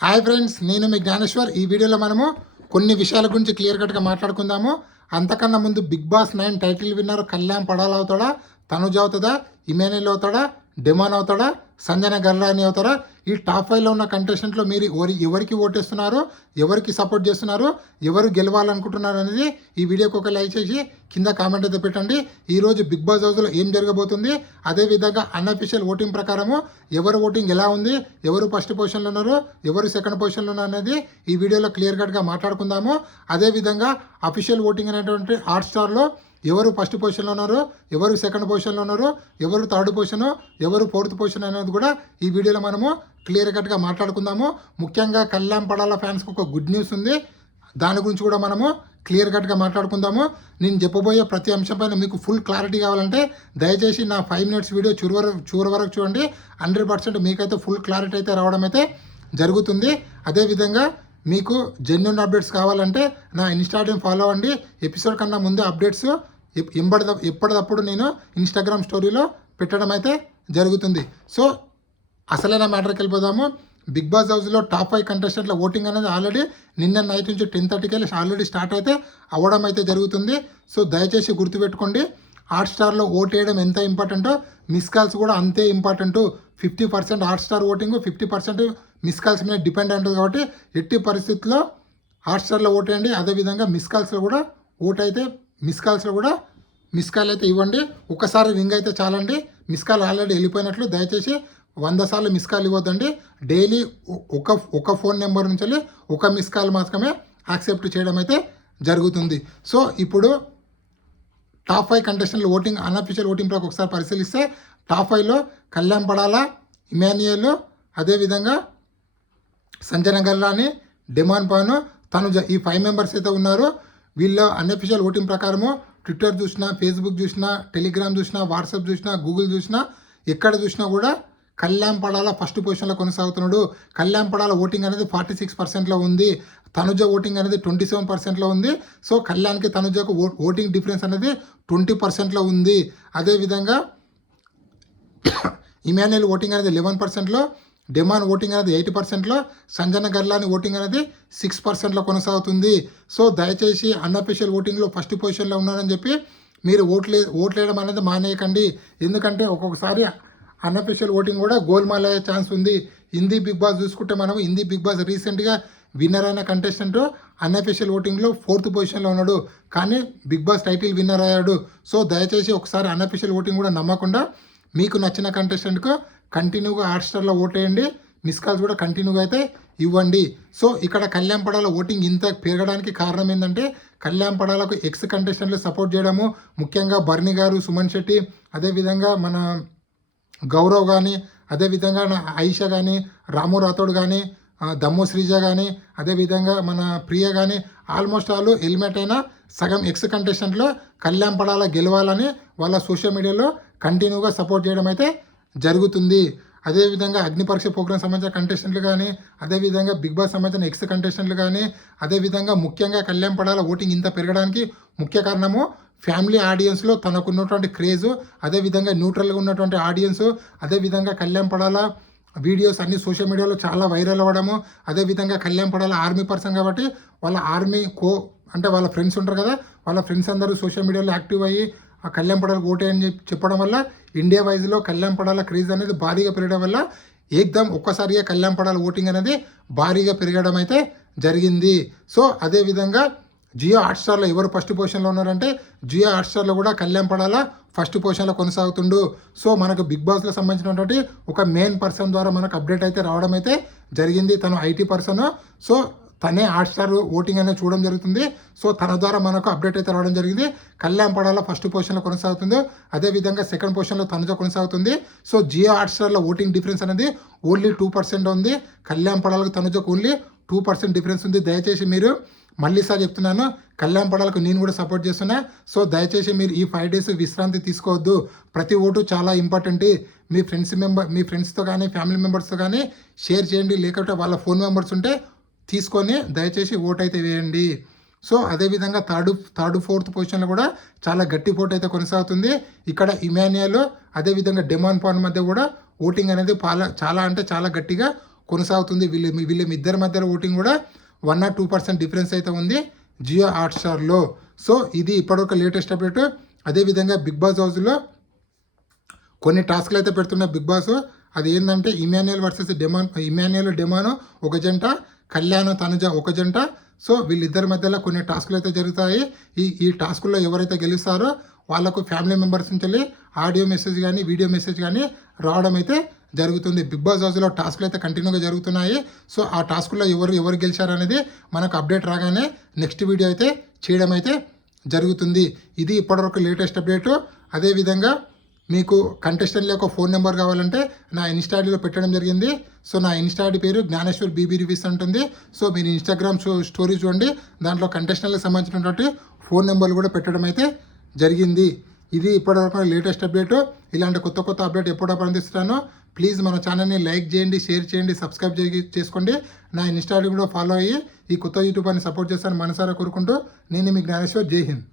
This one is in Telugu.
హాయ్ ఫ్రెండ్స్, నేను మీ జ్ఞానేశ్వర్. ఈ వీడియోలో మనము కొన్ని విషయాల గురించి క్లియర్ కట్గా మాట్లాడుకుందాము. అంతకన్నా ముందు big boss 9 title winner Kalyan Padal అవుతాడా, తనుజ అవుతుందా, ఇమాన్యుయల్ అవుతాడా, డెమాన్ అవుతాడా, సంజన గల్రాని అవుతారా? ఈ టాప్ 5లో ఉన్న కంటెస్టెంట్లో మీరు ఎవరికి ఓటేస్తున్నారు, ఎవరికి సపోర్ట్ చేస్తున్నారు, ఎవరు గెలవాలనుకుంటున్నారు అనేది ఈ వీడియోకి ఒక లైక్ చేసి కింద కామెంట్ అయితే పెట్టండి. ఈరోజు బిగ్ బాస్ హౌస్లో ఏం జరగబోతుంది, అదేవిధంగా అన్అఫీషియల్ ఓటింగ్ ప్రకారము ఎవరు ఓటింగ్ ఎలా ఉంది, ఎవరు ఫస్ట్ పొజిషన్లో ఉన్నారు, ఎవరు సెకండ్ పొజిషన్లో ఉన్నారు అనేది ఈ వీడియోలో క్లియర్ కట్గా మాట్లాడుకుందాము. అదేవిధంగా అఫీషియల్ ఓటింగ్ అనేటువంటి హాట్స్టార్లో ఎవరు ఫస్ట్ పొజిషన్లో ఉన్నారు, ఎవరు సెకండ్ పొజిషన్లో ఉన్నారు, ఎవరు థర్డ్ పొజిషన్, ఎవరు ఫోర్త్ పొజిషన్ అనేది కూడా ఈ వీడియోలో మనము క్లియర్ కట్గా మాట్లాడుకుందాము. ముఖ్యంగా కళ్యాణ్ పడాల ఫ్యాన్స్కి ఒక గుడ్ న్యూస్ ఉంది, దాని గురించి కూడా మనము క్లియర్ కట్గా మాట్లాడుకుందాము. నేను చెప్పబోయే ప్రతి అంశం పైన మీకు ఫుల్ క్లారిటీ కావాలంటే దయచేసి నా 5 మినిట్స్ వీడియో చివరి వరకు చూడండి. 100% మీకైతే ఫుల్ క్లారిటీ అయితే రావడం అయితే జరుగుతుంది. అదేవిధంగా మీకు జెన్యున్ అప్డేట్స్ కావాలంటే నా ఇన్స్టాగ్రామ్ ఫాలో అవ్వండి. ఎపిసోడ్ కన్నా ముందే అప్డేట్స్ ఎప్పటికప్పుడు నేను ఇన్స్టాగ్రామ్ స్టోరీలో పెట్టడం అయితే జరుగుతుంది. సో అసలైన మ్యాటర్కి వెళ్ళిపోదాము. బిగ్ బాస్ హౌస్లో టాప్ 5 కంటెస్టెంట్ల ఓటింగ్ అనేది ఆల్రెడీ నిన్న నైట్ నుంచి 10:30కి వెళ్ళి ఆల్రెడీ స్టార్ట్ అయితే అవ్వడం అయితే జరుగుతుంది. సో దయచేసి గుర్తుపెట్టుకోండి, హాట్స్టార్లో ఓట్ వేయడం ఎంత ఇంపార్టెంటో మిస్ కాల్స్ కూడా అంతే important. 50% Hotstar voting, 50% miss calls మీద డిపెండ్ ఉంటుంది. కాబట్టి ఎట్టి పరిస్థితుల్లో హాట్స్టార్లో ఓట్ వేయండి. అదేవిధంగా మిస్ కాల్స్లో కూడా ఓట్ అయితే మిస్ కాల్ అయితే ఇవ్వండి. ఒకసారి రింగ్ అయితే చాలండి. మిస్ కాల్ ఆల్రెడీ వెళ్ళిపోయినట్లు. దయచేసి 100 సార్లు మిస్ కాల్ ఇవ్వద్దండి. డైలీ ఒక ఫోన్ నెంబర్ నుంచి ఒక మిస్ కాల్ మాత్రమే యాక్సెప్ట్ చేయడం అయితే జరుగుతుంది. సో ఇప్పుడు టాప్ 5 కంటెస్టెంట్లు ఓటింగ్ అన్అఫీషియల్ ఓటింగ్ ప్రకారం ఒకసారి పరిశీలిస్తే టాప్ 5లో కళ్యాణ్ పడాల, ఇమాన్యుయల్, అదేవిధంగా సంజన గల్రాని, డెమాన్ పవన్, తనుజ, ఈ 5 మెంబర్స్ అయితే ఉన్నారు. వీళ్ళ అన్అఫీషియల్ ఓటింగ్ ప్రకారము ట్విట్టర్ చూసినా, ఫేస్బుక్ చూసినా, టెలిగ్రామ్ చూసినా, వాట్సాప్ చూసినా, గూగుల్ చూసినా, ఎక్కడ చూసినా కూడా కళ్యాణ్ పడాల ఫస్ట్ పొజిషన్లో కొనసాగుతున్నాడు. కళ్యాణ్ పడాల ఓటింగ్ అనేది 46%లో ఉంది. తనుజ ఓటింగ్ అనేది 27%లో ఉంది. సో కళ్యాణ్కి తనుజకు ఓటింగ్ డిఫరెన్స్ అనేది 20%లో ఉంది. అదేవిధంగా ఇమాన్యుయల్ ఓటింగ్ అనేది 11%లో, డెమాన్ ఓటింగ్ అనేది 8%లో, సంజన గర్లాని ఓటింగ్ అనేది 6%లో కొనసాగుతుంది. సో దయచేసి అన్అఫీషియల్ ఓటింగ్లో ఫస్ట్ పొజిషన్లో ఉన్నారని చెప్పి మీరు ఓట్లేయడం అనేది మానేయకండి. ఎందుకంటే ఒక్కొక్కసారి అన్అఫీషియల్ ఓటింగ్ కూడా గోల్మాల్ అయ్యే ఛాన్స్ ఉంది. హిందీ బిగ్ బాస్ చూసుకుంటే మనం హిందీ బిగ్ బాస్ రీసెంట్గా విన్నర్ అయిన కంటెస్టెంట్ అన్అఫీషియల్ ఓటింగ్లో 4th పొజిషన్లో ఉన్నాడు, కానీ బిగ్ బాస్ టైటిల్ విన్నర్ అయ్యాడు. సో దయచేసి ఒకసారి అన్అఫీషియల్ ఓటింగ్ కూడా నమ్మకుండా మీకు నచ్చిన కంటెస్టెంట్కు కంటిన్యూగా హాట్స్టార్లో ఓటేయండి. మిస్ కాల్స్ కూడా కంటిన్యూగా అయితే ఇవ్వండి. సో ఇక్కడ కళ్యాణ్ పడాల ఓటింగ్ ఇంత పెరగడానికి కారణం ఏంటంటే కళ్యాణ్ పడాలకు ఎక్స్ కంటెస్టెంట్లు సపోర్ట్ చేయడము, ముఖ్యంగా బర్ని గారు, సుమన్ శెట్టి, అదేవిధంగా మన గౌరవ్ కానీ, అదేవిధంగా ఆయిషా కానీ, రాము రాథోడ్ కానీ, దమ్ము శ్రీజ కానీ, అదేవిధంగా మన ప్రియ కానీ, ఆల్మోస్ట్ వాళ్ళు ఎలిమినేట్ అయిన సగం ఎక్స్ కంటెస్టెంట్లో కళ్యాణ్ పడాల గెలవాలని వాళ్ళ సోషల్ మీడియాలో కంటిన్యూగా సపోర్ట్ చేయడం అయితే జరుగుతుంది. అదేవిధంగా అగ్ని పరీక్ష ప్రోగ్రామ్ సంబంధించిన కంటెస్టెంట్లు కానీ, అదేవిధంగా బిగ్ బాస్ సంబంధించిన ఎక్స్ కంటెస్టెంట్లు కానీ, అదేవిధంగా ముఖ్యంగా కళ్యాణ్ పడాల ఓటింగ్ ఇంత పెరగడానికి ముఖ్య కారణము ఫ్యామిలీ ఆడియన్స్లో తనకున్నటువంటి క్రేజు, అదేవిధంగా న్యూట్రల్గా ఉన్నటువంటి ఆడియన్స్, అదేవిధంగా కళ్యాణ్ పడాల వీడియోస్ అన్ని సోషల్ మీడియాలో చాలా వైరల్ అవ్వడము, అదేవిధంగా కళ్యాణ్ పడాల ఆర్మీ పర్సన్ కాబట్టి వాళ్ళ ఆర్మీ అంటే వాళ్ళ ఫ్రెండ్స్ ఉంటారు కదా, వాళ్ళ ఫ్రెండ్స్ అందరూ సోషల్ మీడియాలో యాక్టివ్ అయ్యి ఆ కళ్యాణ్ పడాలకు ఓటేయని చెప్పడం వల్ల ఇండియా వైజ్లో కళ్యాణ్ పడాల క్రేజ్ అనేది భారీగా పెరగడం వల్ల ఒక్కసారిగా కళ్యాణ్ పడాల ఓటింగ్ అనేది భారీగా పెరగడం అయితే జరిగింది. సో అదేవిధంగా జియో హాట్స్టార్లో ఎవరు ఫస్ట్ పొజిషన్లో ఉన్నారంటే జియో హాట్స్టార్లో కూడా కళ్యాణ్ పడాల ఫస్ట్ పొజిషన్లో కొనసాగుతుండు. సో మనకు బిగ్ బాస్లో సంబంధించినటువంటి ఒక మెయిన్ పర్సన్ ద్వారా మనకు అప్డేట్ అయితే రావడం అయితే జరిగింది. తను ఐటీ పర్సన్. సో తనే హాట్స్టార్ ఓటింగ్ అనేది చూడడం జరుగుతుంది. సో తన ద్వారా మనకు అప్డేట్ అయితే రావడం జరిగింది. కళ్యాణ్ పడాల ఫస్ట్ పొజిషన్లో కొనసాగుతుంది, అదేవిధంగా సెకండ్ పొజిషన్లో తనుజ కొనసాగుతుంది. సో జియో హాట్స్టార్లో ఓటింగ్ డిఫరెన్స్ అనేది ఓన్లీ 2% ఉంది. కళ్యాణ్ పడాలకు తనుజకు ఓన్లీ 2% డిఫరెన్స్ ఉంది. దయచేసి మీరు మళ్ళీ సార్ చెప్తున్నాను, కళ్యాణ్ పడాలకు నేను కూడా సపోర్ట్ చేస్తున్నా. సో దయచేసి మీరు ఈ 5 days విశ్రాంతి తీసుకోవద్దు. ప్రతి ఓటు చాలా ఇంపార్టెంట్. మీ ఫ్రెండ్స్తో కానీ, ఫ్యామిలీ మెంబర్స్తో కానీ షేర్ చేయండి. లేకపోతే వాళ్ళ ఫోన్ మెంబర్స్ ఉంటే తీసుకొని దయచేసి ఓటు అయితే వేయండి. సో అదేవిధంగా థర్డ్ ఫోర్త్ పొజిషన్లో కూడా చాలా గట్టి పోటీ అయితే కొనసాగుతుంది. ఇక్కడ ఇమాన్యుయల్, అదేవిధంగా డెమాన్ పవన్ మధ్య కూడా ఓటింగ్ అనేది చాలా అంటే చాలా గట్టిగా కొనసాగుతుంది. వీళ్ళ ఇద్దరి మధ్యలో ఓటింగ్ కూడా 1 or 2% డిఫరెన్స్ అయితే ఉంది జియో హాట్‌స్టార్‌లో. సో ఇది ఇప్పటివరకు లేటెస్ట్ అప్డేట్. అదేవిధంగా బిగ్ బాస్ హౌస్‌లో కొన్ని టాస్క్లు అయితే పెడుతున్న బిగ్ బాస్. అది ఏంటంటే ఇమాన్యుయల్ వర్సెస్ డెమాన్ ఒక జంట, కళ్యాణ్ తనుజ ఒక జంట. సో వీళ్ళిద్దరి మధ్యలో కొన్ని టాస్కులు అయితే జరుగుతాయి. ఈ టాస్కుల్లో ఎవరైతే గెలుస్తారో వాళ్ళకు ఫ్యామిలీ మెంబర్స్ నుంచి ఆడియో మెసేజ్ కానీ వీడియో మెసేజ్ కానీ రావడం అయితే జరుగుతుంది. బిగ్ బాస్ హౌస్లో టాస్కులు అయితే కంటిన్యూగా జరుగుతున్నాయి. సో ఆ టాస్కుల్లో ఎవరు గెలిచారనేది మనకు అప్డేట్ రాగానే నెక్స్ట్ వీడియో అయితే చేయడం అయితే జరుగుతుంది. ఇది ఇప్పటివరకు లేటెస్ట్ అప్డేటు. అదేవిధంగా మీకు కంటెస్టెంట్ యొక్క ఫోన్ నెంబర్ కావాలంటే నా ఇన్స్టా ఐడిలో పెట్టడం జరిగింది. సో నా ఇన్స్టా ఐడి పేరు జ్ఞానేశ్వర్ బీబీ రివ్యూస్ ఉంటుంది. సో మీరు ఇన్స్టాగ్రామ్ స్టోరీ చూడండి, దాంట్లో కంటెస్టెంట్లకు సంబంధించినటువంటి ఫోన్ నెంబర్లు కూడా పెట్టడం అయితే జరిగింది. ఇది ఇప్పటివరకు లేటెస్ట్ అప్డేటు. ఇలాంటి కొత్త అప్డేట్ ఎప్పుడప్పుడు అందిస్తున్నానో ప్లీజ్ మన ఛానల్ని లైక్ చేయండి, షేర్ చేయండి, సబ్స్క్రైబ్ చేసుకోండి. నా ఇన్స్టా ఐడి కూడా ఫాలో అయ్యి ఈ కొత్త యూట్యూబర్ని సపోర్ట్ చేస్తాను మనసారా కోరుకుంటూ నేను మీ జ్ఞానేశ్వర్. జై హింద్.